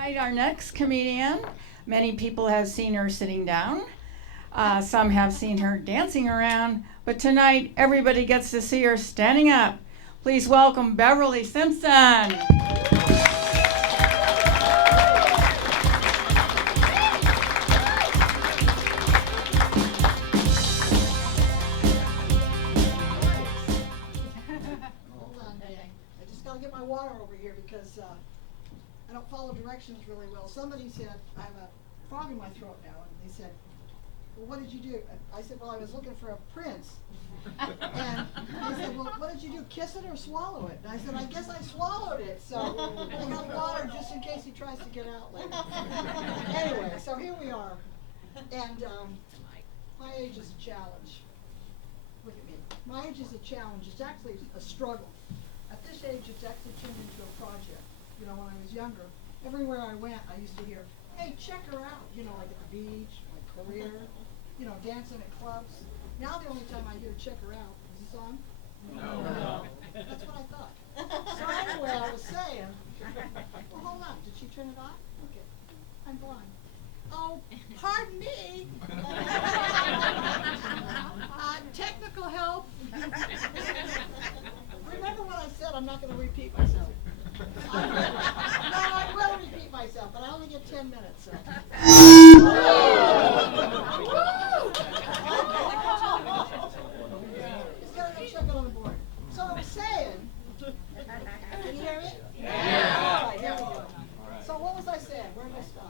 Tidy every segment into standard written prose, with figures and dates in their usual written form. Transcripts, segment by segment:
right, our next comedian, many people have seen her sitting down. Some have seen her dancing around, but tonight everybody gets to see her standing up. Please welcome Beverly Simpson. Get my water over here because I don't follow directions really well. Somebody said, I have a frog in my throat now, and they said, well, what did you do? I said, well, I was looking for a prince. And they said, well, what did you do, kiss it or swallow it? And I said, I guess I swallowed it, so I got water just in case he tries to get out later. Anyway, so here we are, and my age is a challenge. Look at me. My age is a challenge. It's actually a struggle. At this age, it's actually turned into a project. You know, when I was younger, everywhere I went, I used to hear, hey, check her out, you know, like at the beach, my career, you know, dancing at clubs. Now the only time I hear check her out, is this on? No. That's what I thought. So anyway, I was saying, well, hold on, did she turn it on? Okay, I'm blind. Oh, pardon me. Technical help. Remember what I said, I'm not going to repeat myself. I will repeat myself, but I only get 10 minutes. So. Just got to check it on the board. So I was saying, can you hear me? Yeah. All right, here we go. So what was I saying? Where did I stop?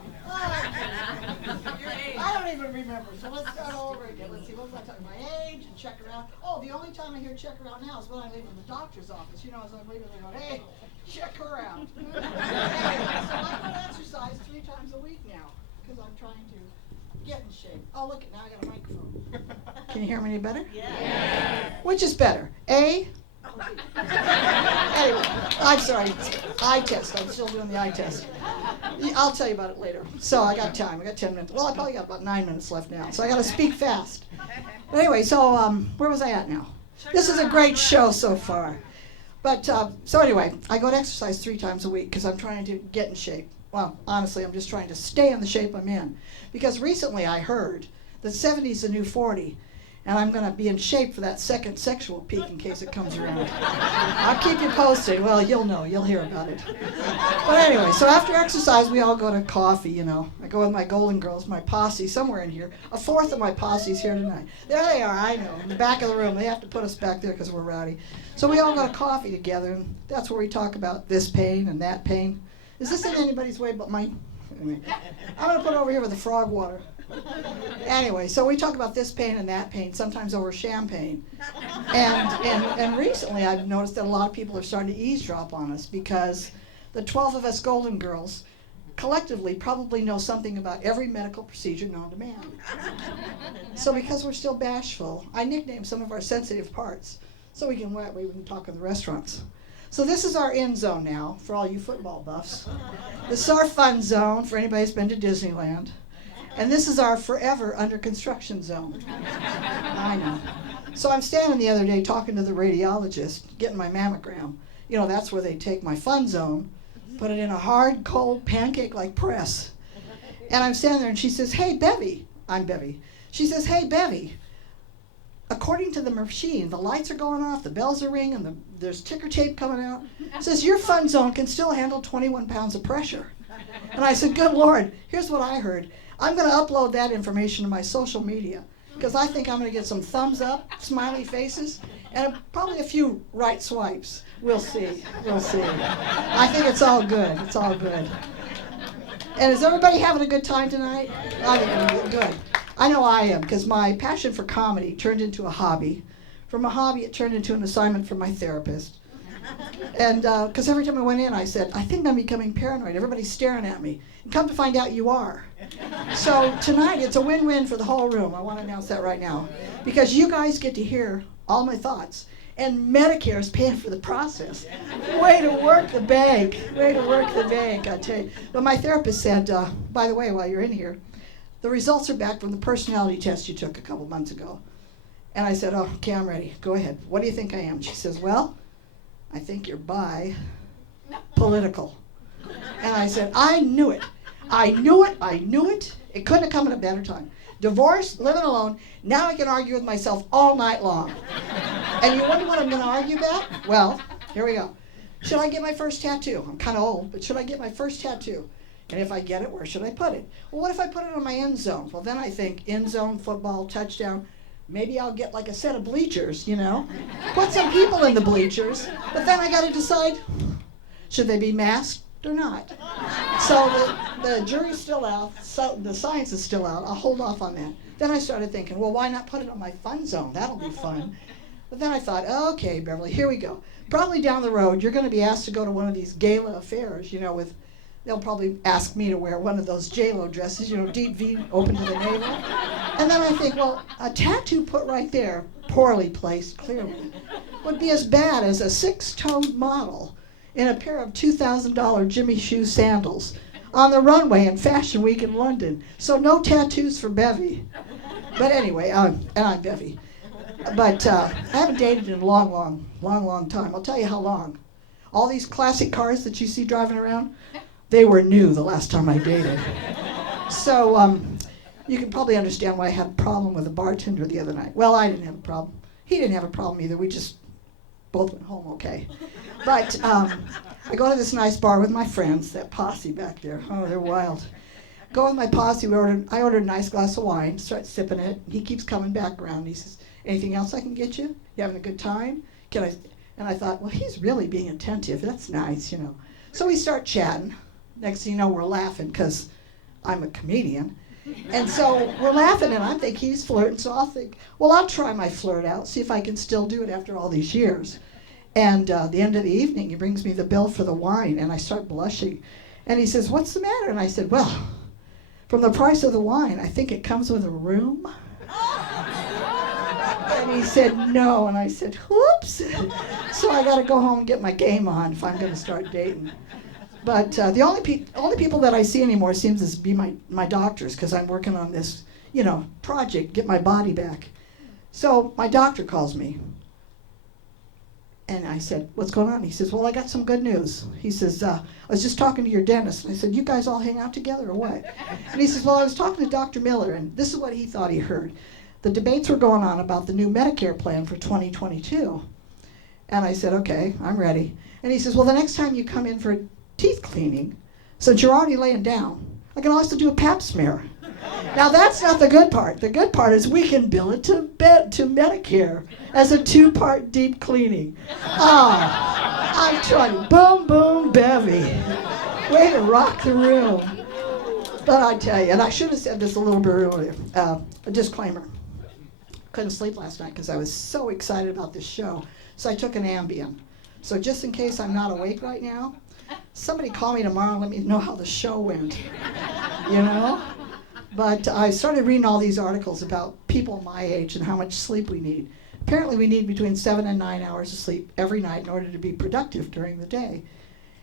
I don't even remember, so let's start all over again. Let's see, what was I talking about? My age and check her out. Oh, the only time I hear check her out now is when I leave the doctor's office. You know, as I'm leaving, they go, hey, check her out. Anyway, so I go to exercise 3 times a week now because I'm trying to get in shape. Oh, look, now I got a microphone. Can you hear me any better? Yeah. Which is better, A? Anyway, I'm sorry. Eye test. I'm still doing the eye test. I'll tell you about it later. So I got time. I got 10 minutes. Well, I probably got about 9 minutes left now. So I got to speak fast. But anyway, so where was I at now? This is a great show so far. But so anyway, I go to exercise 3 times a week because I'm trying to get in shape. Well, honestly, I'm just trying to stay in the shape I'm in. Because recently I heard that 70 is the new 40. And I'm going to be in shape for that second sexual peak in case it comes around. I'll keep you posted. Well, you'll know. You'll hear about it. But anyway, so after exercise, we all go to coffee, you know. I go with my Golden Girls, my posse, somewhere in here. A fourth of my posse's here tonight. There they are, I know, in the back of the room. They have to put us back there because we're rowdy. So we all go to coffee together, and that's where we talk about this pain and that pain. Is this in anybody's way but mine? Anyway, I'm going to put it over here with the frog water. Anyway, so we talk about this pain and that pain, sometimes over champagne. And recently I've noticed that a lot of people are starting to eavesdrop on us because the 12 of us Golden Girls collectively probably know something about every medical procedure known to man. So because we're still bashful, I nicknamed some of our sensitive parts so we can talk in the restaurants. So this is our end zone now for all you football buffs. This is our fun zone for anybody who's been to Disneyland. And this is our forever under construction zone. I know. So I'm standing the other day talking to the radiologist, getting my mammogram. You know, that's where they take my fun zone, put it in a hard, cold, pancake-like press. And I'm standing there, and she says, hey, Bevy. I'm Bevy. She says, hey, Bevy, according to the machine, the lights are going off, the bells are ringing, and there's ticker tape coming out. It says, your fun zone can still handle 21 pounds of pressure. And I said, good Lord, here's what I heard. I'm going to upload that information to my social media because I think I'm going to get some thumbs up, smiley faces, and probably a few right swipes. We'll see. We'll see. I think it's all good. It's all good. And is everybody having a good time tonight? I think I'm good. I know I am because my passion for comedy turned into a hobby. From a hobby, it turned into an assignment for my therapist. And because every time I went in, I said, I think I'm becoming paranoid. Everybody's staring at me. And come to find out you are. So tonight, it's a win-win for the whole room. I want to announce that right now. Because you guys get to hear all my thoughts. And Medicare is paying for the process. Way to work the bank. Way to work the bank, I tell you. But my therapist said, by the way, while you're in here, the results are back from the personality test you took a couple months ago. And I said, oh, okay, I'm ready. Go ahead. What do you think I am? She says, well, I think you're bi-political. And I said, I knew it. I knew it. I knew it. It couldn't have come at a better time. Divorced, living alone. Now I can argue with myself all night long. And you wonder what I'm going to argue about? Well, here we go. Should I get my first tattoo? I'm kind of old, but should I get my first tattoo? And if I get it, where should I put it? Well, what if I put it on my end zone? Well, then I think end zone, football, touchdown. Maybe I'll get like a set of bleachers, you know? Put some people in the bleachers. But then I got to decide, should they be masked or not? So the jury's still out. So the science is still out. I'll hold off on that. Then I started thinking, well, why not put it on my fun zone? That'll be fun. But then I thought, okay, Beverly, here we go. Probably down the road, you're going to be asked to go to one of these gala affairs, you know, with, they'll probably ask me to wear one of those J-Lo dresses, you know, deep V, open to the navel. And then I think, well, a tattoo put right there, poorly placed, clearly, would be as bad as a 6-toned model in a pair of $2,000 Jimmy Choo sandals on the runway in Fashion Week in London. So no tattoos for Bevy. But anyway, and I'm Bevy. But I haven't dated in a long time. I'll tell you how long. All these classic cars that you see driving around, they were new the last time I dated. So you can probably understand why I had a problem with a bartender the other night. Well, I didn't have a problem. He didn't have a problem either. We just both went home okay. But I go to this nice bar with my friends, that posse back there. Oh, they're wild. Go with my posse. I ordered a nice glass of wine, start sipping it. He keeps coming back around. He says, anything else I can get you? You having a good time? And I thought, well, he's really being attentive. That's nice, you know. So we start chatting. Next thing you know, we're laughing because I'm a comedian. And so we're laughing, and I think he's flirting. So I'll think, well, I'll try my flirt out, see if I can still do it after all these years. And the end of the evening, he brings me the bill for the wine, and I start blushing. And he says, what's the matter? And I said, well, from the price of the wine, I think it comes with a room. And he said, no. And I said, whoops. So I got to go home and get my game on if I'm going to start dating. But the only people that I see anymore seems to be my doctors, because I'm working on this, you know, project, get my body back. So my doctor calls me. And I said, what's going on? He says, well, I got some good news. He says, I was just talking to your dentist. And I said, you guys all hang out together or what? And he says, well, I was talking to Dr. Miller, and this is what he thought he heard. The debates were going on about the new Medicare plan for 2022. And I said, okay, I'm ready. And he says, well, the next time you come in for teeth cleaning, since you're already laying down, I can also do a pap smear. Now that's not the good part. The good part is we can bill it to Medicare as a 2-part deep cleaning. I'm trying. Boom, boom, Bevy. Way to rock the room. But I tell you, and I should have said this a little bit earlier, a disclaimer. Couldn't sleep last night because I was so excited about this show. So I took an Ambien. So just in case I'm not awake right now, somebody call me tomorrow and let me know how the show went. You know? But I started reading all these articles about people my age and how much sleep we need. Apparently we need between 7 and 9 hours of sleep every night in order to be productive during the day.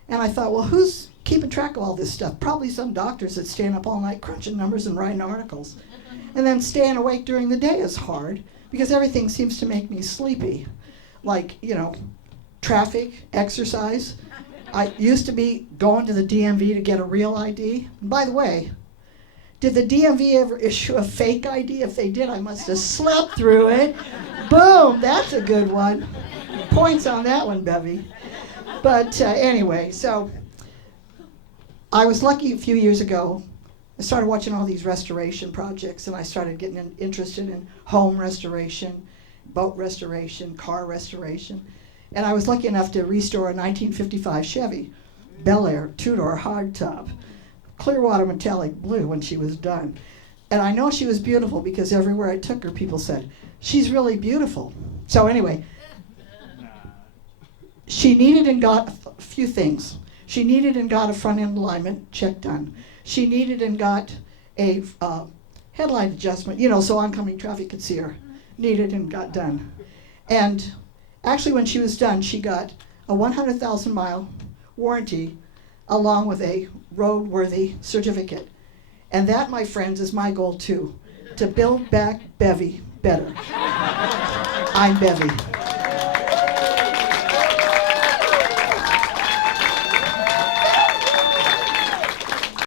And I thought, well, who's keeping track of all this stuff? Probably some doctors that stand up all night crunching numbers and writing articles. And then staying awake during the day is hard because everything seems to make me sleepy. Like, you know, traffic, exercise. I used to be going to the DMV to get a real ID. And by the way, did the DMV ever issue a fake ID? If they did, I must have slept through it. Boom, that's a good one. Points on that one, Bevy. But anyway, so I was lucky a few years ago. I started watching all these restoration projects, and I started getting interested in home restoration, boat restoration, car restoration. And I was lucky enough to restore a 1955 Chevy Bel Air 2-door hardtop, Clearwater metallic blue when she was done. And I know she was beautiful because everywhere I took her, people said, she's really beautiful. So anyway, she needed and got a few things. She needed and got a front end alignment, check done. She needed and got a headlight adjustment, you know, so oncoming traffic could see her. Needed and got done. And actually when she was done, she got a 100,000 mile warranty along with a roadworthy certificate. And that, my friends, is my goal too, to build back Bevy better. I'm Bevy.